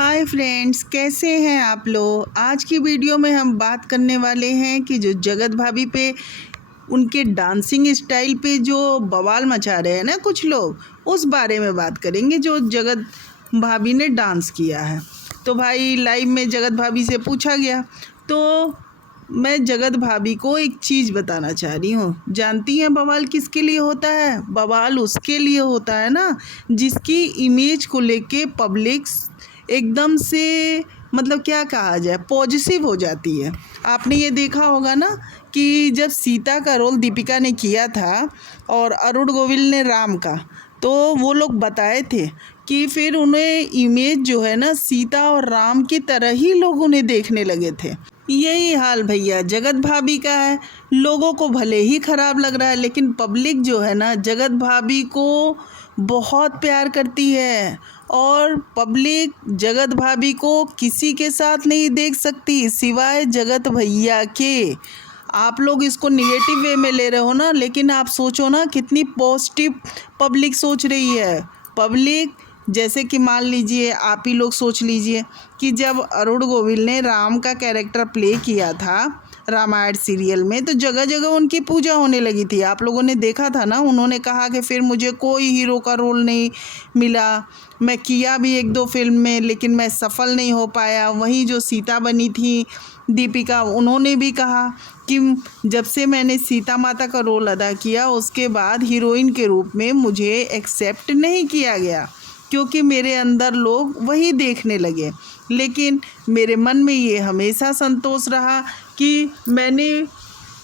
Hi friends, कैसे हैं आप लोग। आज की वीडियो में हम बात करने वाले हैं कि जो जगत भाभी पे उनके डांसिंग स्टाइल पे जो बवाल मचा रहे हैं ना कुछ लोग, उस बारे में बात करेंगे जो जगत भाभी ने डांस किया है। तो भाई लाइव में जगत भाभी से पूछा गया तो मैं जगत भाभी को एक चीज़ बताना चाह रही हूँ। जानती हैं बवाल किसके लिए होता है? बवाल उसके लिए होता है ना जिसकी इमेज को लेके पब्लिक एकदम से मतलब क्या कहा जाए पॉजिटिव हो जाती है। आपने ये देखा होगा ना कि जब सीता का रोल दीपिका ने किया था और अरुण गोविल ने राम का, तो वो लोग बताए थे कि फिर उन्हें इमेज जो है ना सीता और राम की तरह ही लोग उन्हें देखने लगे थे। यही हाल भैया जगत भाभी का है। लोगों को भले ही ख़राब लग रहा है लेकिन पब्लिक जो है ना जगत भाभी को बहुत प्यार करती है और पब्लिक जगत भाभी को किसी के साथ नहीं देख सकती सिवाय जगत भैया के। आप लोग इसको निगेटिव वे में ले रहे हो ना, लेकिन आप सोचो ना कितनी पॉजिटिव पब्लिक सोच रही है। पब्लिक जैसे कि मान लीजिए आप ही लोग सोच लीजिए कि जब अरुण गोविल ने राम का कैरेक्टर प्ले किया था रामायण सीरियल में, तो जगह जगह उनकी पूजा होने लगी थी। आप लोगों ने देखा था ना, उन्होंने कहा कि फिर मुझे कोई हीरो का रोल नहीं मिला, मैं किया भी एक दो फिल्म में लेकिन मैं सफल नहीं हो पाया। वहीं जो सीता बनी थी दीपिका, उन्होंने भी कहा कि जब से मैंने सीता माता का रोल अदा किया उसके बाद हीरोइन के रूप में मुझे एक्सेप्ट नहीं किया गया क्योंकि मेरे अंदर लोग वही देखने लगे। लेकिन मेरे मन में ये हमेशा संतोष रहा कि मैंने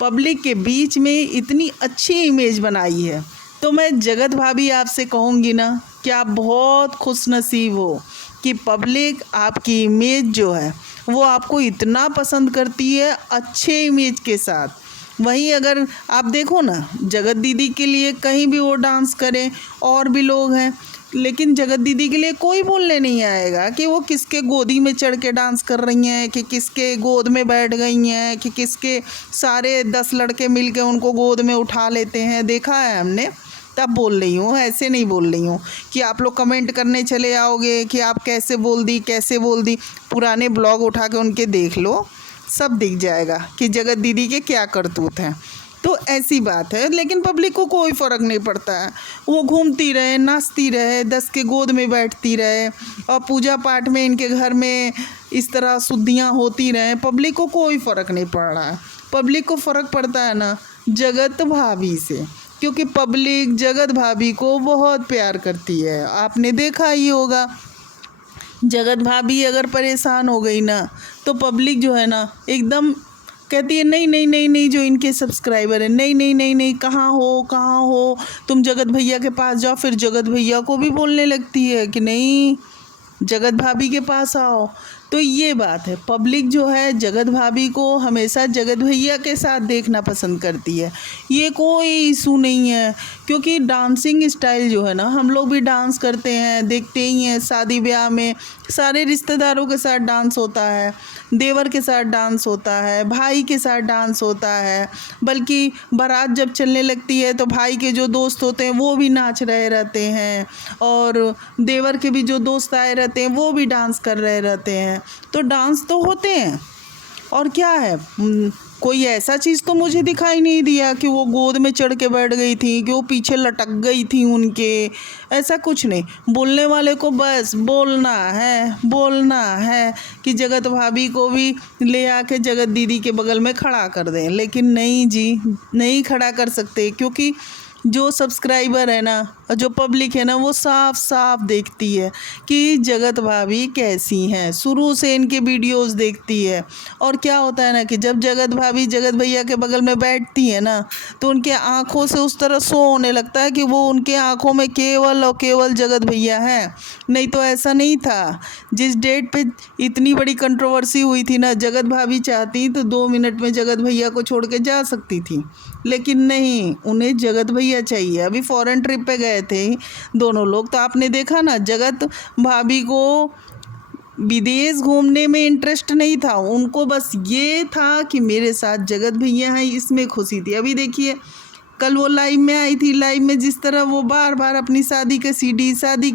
पब्लिक के बीच में इतनी अच्छी इमेज बनाई है। तो मैं जगत भाभी आपसे कहूँगी ना कि आप बहुत खुशनसीब हो कि पब्लिक आपकी इमेज जो है वो आपको इतना पसंद करती है अच्छे इमेज के साथ। वहीं अगर आप देखो ना जगत दीदी के लिए कहीं भी वो डांस करें, और भी लोग हैं, लेकिन जगत दीदी के लिए कोई बोलने नहीं आएगा कि वो किसके गोदी में चढ़ के डांस कर रही हैं, कि किसके गोद में बैठ गई हैं, कि किसके सारे 10 लड़के मिल के उनको गोद में उठा लेते हैं। देखा है हमने, तब बोल रही हूँ, ऐसे नहीं बोल रही हूँ कि आप लोग कमेंट करने चले आओगे कि आप कैसे बोल दी कैसे बोल दी। पुराने ब्लॉग उठा के उनके देख लो, सब दिख जाएगा कि जगत दीदी के क्या करतूत हैं। तो ऐसी बात है, लेकिन पब्लिक को कोई फ़र्क नहीं पड़ता है। वो घूमती रहे, नाचती रहे, 10 के गोद में बैठती रहे और पूजा पाठ में इनके घर में इस तरह शुद्धियाँ होती रहें, पब्लिक को कोई फ़र्क नहीं पड़ रहा है। पब्लिक को फ़र्क पड़ता है ना जगत भाभी से, क्योंकि पब्लिक जगत भाभी को बहुत प्यार करती है। आपने देखा ही होगा जगत भाभी अगर परेशान हो गई ना तो पब्लिक जो है ना एकदम कहती है नहीं नहीं नहीं नहीं, जो इनके सब्सक्राइबर है नहीं नहीं नहीं नहीं, कहाँ हो तुम जगत भैया के पास जाओ। फिर जगत भैया को भी बोलने लगती है कि नहीं जगत भाभी के पास आओ। तो ये बात है, पब्लिक जो है जगत भाभी को हमेशा जगत भैया के साथ देखना पसंद करती है। ये कोई इशू नहीं है, क्योंकि डांसिंग स्टाइल जो है ना, हम लोग भी डांस करते हैं, देखते ही हैं। शादी ब्याह में सारे रिश्तेदारों के साथ डांस होता है, देवर के साथ डांस होता है, भाई के साथ डांस होता है, बल्कि बारात जब चलने लगती है तो भाई के जो दोस्त होते हैं वो भी नाच रहे रहते हैं और देवर के भी जो दोस्त आए रहते हैं वो भी डांस कर रहे रहते हैं। तो डांस तो होते हैं, और क्या है, कोई ऐसा चीज़ तो मुझे दिखाई नहीं दिया कि वो गोद में चढ़ के बैठ गई थी, कि वो पीछे लटक गई थी उनके। ऐसा कुछ नहीं। बोलने वाले को बस बोलना है कि जगत भाभी को भी ले आके जगत दीदी के बगल में खड़ा कर दें, लेकिन नहीं जी, नहीं खड़ा कर सकते, क्योंकि जो सब्सक्राइबर है ना, जो पब्लिक है ना, वो साफ साफ देखती है कि जगत भाभी कैसी हैं, शुरू से इनके वीडियोस देखती है। और क्या होता है ना कि जब जगत भाभी जगत भैया के बगल में बैठती है ना तो उनके आँखों से उस तरह शो होने लगता है कि वो उनके आँखों में केवल और केवल जगत भैया हैं। नहीं तो ऐसा नहीं था। जिस डेट पे इतनी बड़ी कंट्रोवर्सी हुई थी ना, जगत भाभी चाहती तो 2 मिनट में जगत भैया को छोड़ के जा सकती थी, लेकिन नहीं, उन्हें जगत भैया चाहिए। अभी फॉरेन ट्रिप पे गए थे दोनों लोग, तो आपने देखा ना जगत भाभी को विदेश घूमने में इंटरेस्ट नहीं था, उनको बस ये था कि मेरे साथ जगत भैया हैं, इसमें खुशी थी। अभी देखिए कल वो लाइव में आई थी, लाइव में जिस तरह वो बार बार अपनी शादी की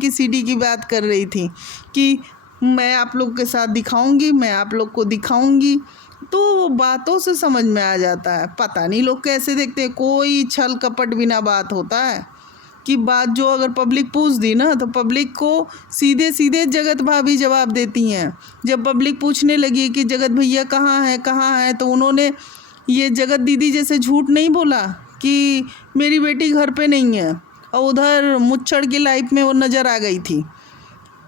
सीडी की बात कर रही थी कि मैं आप लोग के साथ दिखाऊंगी, मैं आप लोग को दिखाऊंगी। तो बातों से समझ में आ जाता है। पता नहीं लोग कैसे देखते हैं, कोई छल कपट बिना बात होता है कि बात जो अगर पब्लिक पूछ दी ना तो पब्लिक को सीधे सीधे जगत भाभी जवाब देती हैं। जब पब्लिक पूछने लगी कि जगत भैया कहाँ है, तो उन्होंने ये जगत दीदी जैसे झूठ नहीं बोला कि मेरी बेटी घर पे नहीं है, और उधर मुच्छड़ की लाइफ में वो नज़र आ गई थी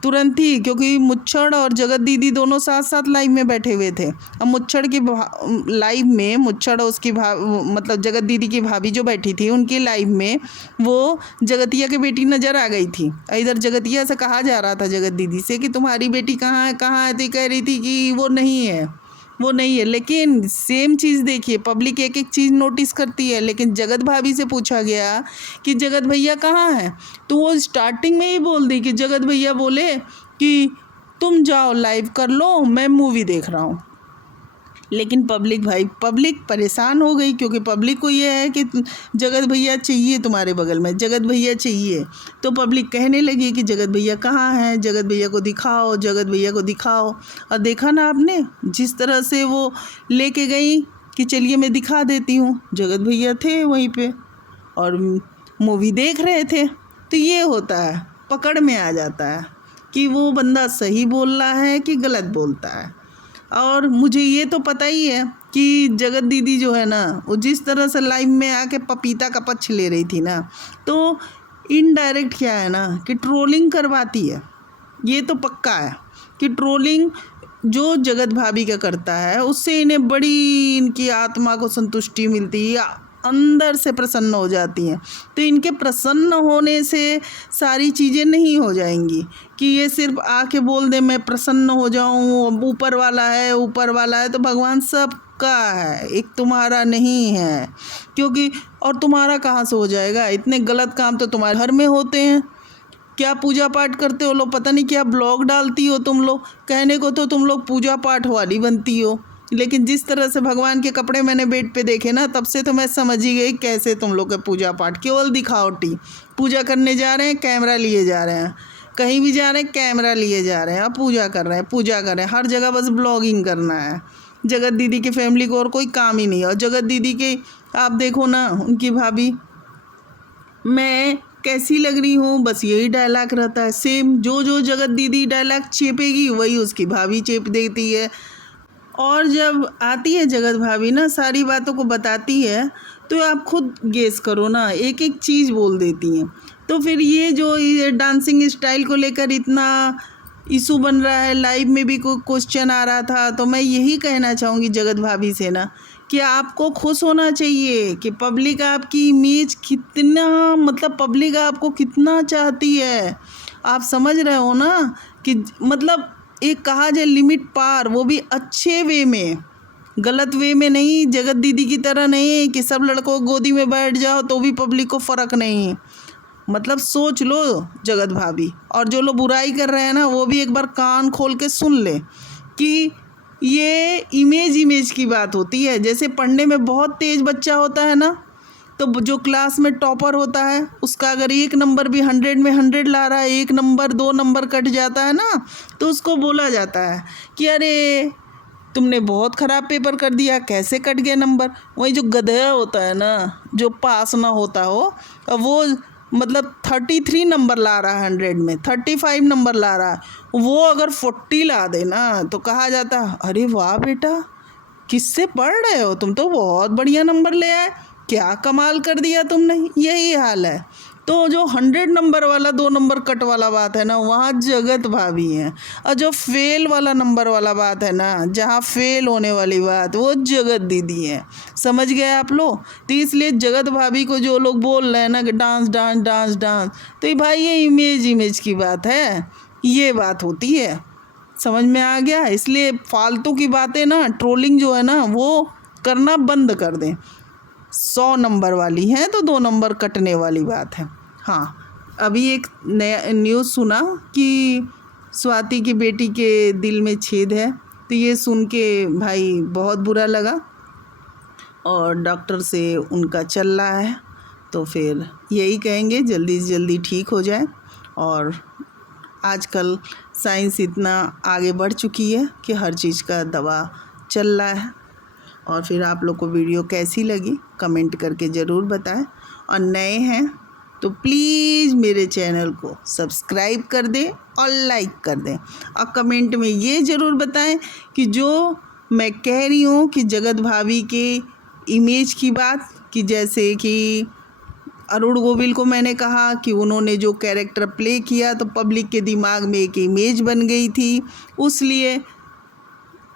तुरंत ही, क्योंकि मुच्छड़ और जगत दीदी दोनों साथ साथ लाइव में बैठे हुए थे। अब मुच्छड़ की लाइव में मुच्छड़ और उसकी मतलब जगत दीदी की भाभी जो बैठी थी उनकी लाइव में वो जगतिया की बेटी नज़र आ गई थी। इधर जगतिया से कहा जा रहा था जगत दीदी से कि तुम्हारी बेटी कहाँ है, तो कह रही थी कि वो नहीं है। लेकिन सेम चीज़ देखिए, पब्लिक एक एक चीज़ नोटिस करती है। लेकिन जगत भाभी से पूछा गया कि जगत भैया कहाँ हैं, तो वो स्टार्टिंग में ही बोल दी कि जगत भैया बोले कि तुम जाओ लाइव कर लो, मैं मूवी देख रहा हूँ। लेकिन पब्लिक परेशान हो गई, क्योंकि पब्लिक को ये है कि जगत भैया चाहिए, तुम्हारे बगल में जगत भैया चाहिए। तो पब्लिक कहने लगी कि जगत भैया कहाँ हैं, जगत भैया को दिखाओ, जगत भैया को दिखाओ। और देखा ना आपने जिस तरह से वो लेके गई कि चलिए मैं दिखा देती हूँ, जगत भैया थे वहीं पे और मूवी देख रहे थे। तो ये होता है, पकड़ में आ जाता है कि वो बंदा सही बोल रहा है कि गलत बोलता है। और मुझे ये तो पता ही है कि जगत दीदी जो है ना, वो जिस तरह से लाइव में आके पपीता का पक्ष ले रही थी ना, तो इनडायरेक्ट क्या है ना कि ट्रोलिंग करवाती है। ये तो पक्का है कि ट्रोलिंग जो जगत भाभी का करता है उससे इन्हें बड़ी इनकी आत्मा को संतुष्टि मिलती है, अंदर से प्रसन्न हो जाती हैं। तो इनके प्रसन्न होने से सारी चीज़ें नहीं हो जाएंगी कि ये सिर्फ आके बोल दे मैं प्रसन्न हो जाऊं, ऊपर वाला है। तो भगवान सबका है, एक तुम्हारा नहीं है। क्योंकि और तुम्हारा कहाँ से हो जाएगा, इतने गलत काम तो तुम्हारे घर में होते हैं। क्या पूजा पाठ करते हो लोग, पता नहीं क्या ब्लॉग डालती हो तुम लोग, कहने को तो तुम लोग पूजा पाठ वाली बनती हो। लेकिन जिस तरह से भगवान के कपड़े मैंने बेड पे देखे ना, तब से तो मैं समझ ही गई कैसे तुम लोग का पूजा पाठ केवल दिखावटी। पूजा करने जा रहे हैं, कैमरा लिए जा रहे हैं, कहीं भी जा रहे हैं कैमरा लिए जा रहे हैं, अब पूजा कर रहे हैं, हर जगह बस ब्लॉगिंग करना है। जगत दीदी की फैमिली को और कोई काम ही नहीं है। और जगत दीदी के आप देखो ना, उनकी भाभी मैं कैसी लग रही हूँ, बस यही डायलॉग रहता है सेम। जो जगत दीदी डायलॉग चेपेगी वही उसकी भाभी चेप देती है। और जब आती है जगत भाभी ना, सारी बातों को बताती है, तो आप खुद गेस करो ना, एक एक चीज़ बोल देती हैं। तो फिर ये डांसिंग स्टाइल को लेकर इतना इशू बन रहा है, लाइव में भी कोई क्वेश्चन आ रहा था, तो मैं यही कहना चाहूँगी जगत भाभी से ना कि आपको खुश होना चाहिए कि पब्लिक आपकी इमेज कितना, मतलब पब्लिक आपको कितना चाहती है। आप समझ रहे हो ना कि मतलब एक कहा जाए लिमिट पार, वो भी अच्छे वे में, गलत वे में नहीं। जगत दीदी की तरह नहीं कि सब लड़कों गोदी में बैठ जाओ तो भी पब्लिक को फ़र्क नहीं। मतलब सोच लो जगत भाभी, और जो लोग बुराई कर रहे हैं ना वो भी एक बार कान खोल के सुन ले कि ये इमेज की बात होती है। जैसे पढ़ने में बहुत तेज़ बच्चा होता है ना, तो जो क्लास में टॉपर होता है उसका अगर एक नंबर भी 100 में 100 ला रहा है, एक नंबर 2 नंबर कट जाता है ना, तो उसको बोला जाता है कि अरे तुमने बहुत ख़राब पेपर कर दिया, कैसे कट गए नंबर। वही जो गधा होता है ना, जो पास ना होता हो, वो मतलब 33 नंबर ला रहा है 100 में, 35 नंबर ला रहा है, वो अगर 40 ला दे ना तो कहा जाता है अरे वाह बेटा किससे पढ़ रहे हो, तुम तो बहुत बढ़िया नंबर ले आए, क्या कमाल कर दिया तुमने। यही हाल है। तो जो 100 नंबर वाला 2 नंबर कट वाला बात है ना, वहाँ जगत भाभी है। और जो फेल वाला नंबर वाला बात है ना, जहाँ फेल होने वाली बात, वो जगत दीदी है। समझ गए आप लोग। तो इसलिए जगत भाभी को जो लोग बोल रहे हैं ना कि डांस डांस डांस डांस, तो ये भाई ये इमेज की बात है, ये बात होती है। समझ में आ गया। इसलिए फालतू की बातें ना, ट्रोलिंग जो है ना, वो करना बंद कर दें। 100 नंबर वाली है तो 2 नंबर कटने वाली बात है। हाँ, अभी एक नया न्यूज़ सुना कि स्वाति की बेटी के दिल में छेद है, तो ये सुन के भाई बहुत बुरा लगा, और डॉक्टर से उनका चल रहा है। तो फिर यही कहेंगे जल्दी से जल्दी ठीक हो जाए। और आजकल साइंस इतना आगे बढ़ चुकी है कि हर चीज़ का दवा चल रहा है। और फिर आप लोग को वीडियो कैसी लगी कमेंट करके ज़रूर बताएं, और नए हैं तो प्लीज़ मेरे चैनल को सब्सक्राइब कर दें और लाइक कर दें, और कमेंट में ये ज़रूर बताएं कि जो मैं कह रही हूँ कि जगत भाभी के इमेज की बात, कि जैसे कि अरुण गोविल को मैंने कहा कि उन्होंने जो कैरेक्टर प्ले किया तो पब्लिक के दिमाग में एक इमेज बन गई थी, उसलिए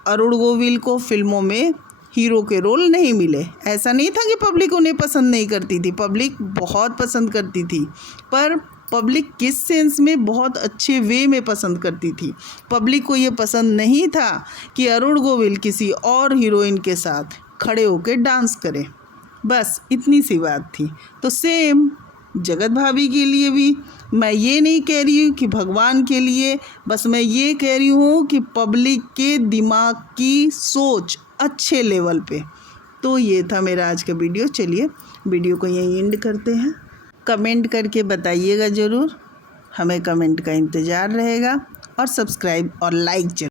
अरुण गोविल को फिल्मों में हीरो के रोल नहीं मिले। ऐसा नहीं था कि पब्लिक उन्हें पसंद नहीं करती थी, पब्लिक बहुत पसंद करती थी, पर पब्लिक किस सेंस में बहुत अच्छे वे में पसंद करती थी। पब्लिक को ये पसंद नहीं था कि अरुण गोविल किसी और हीरोइन के साथ खड़े होकर डांस करे, बस इतनी सी बात थी। तो सेम जगत भाभी के लिए भी मैं ये नहीं कह रही हूँ कि भगवान के लिए, बस मैं ये कह रही हूँ कि पब्लिक के दिमाग की सोच अच्छे लेवल पे। तो ये था मेरा आज का वीडियो। चलिए वीडियो को यहीं एंड करते हैं। कमेंट करके बताइएगा ज़रूर, हमें कमेंट का इंतज़ार रहेगा, और सब्सक्राइब और लाइक जरूर।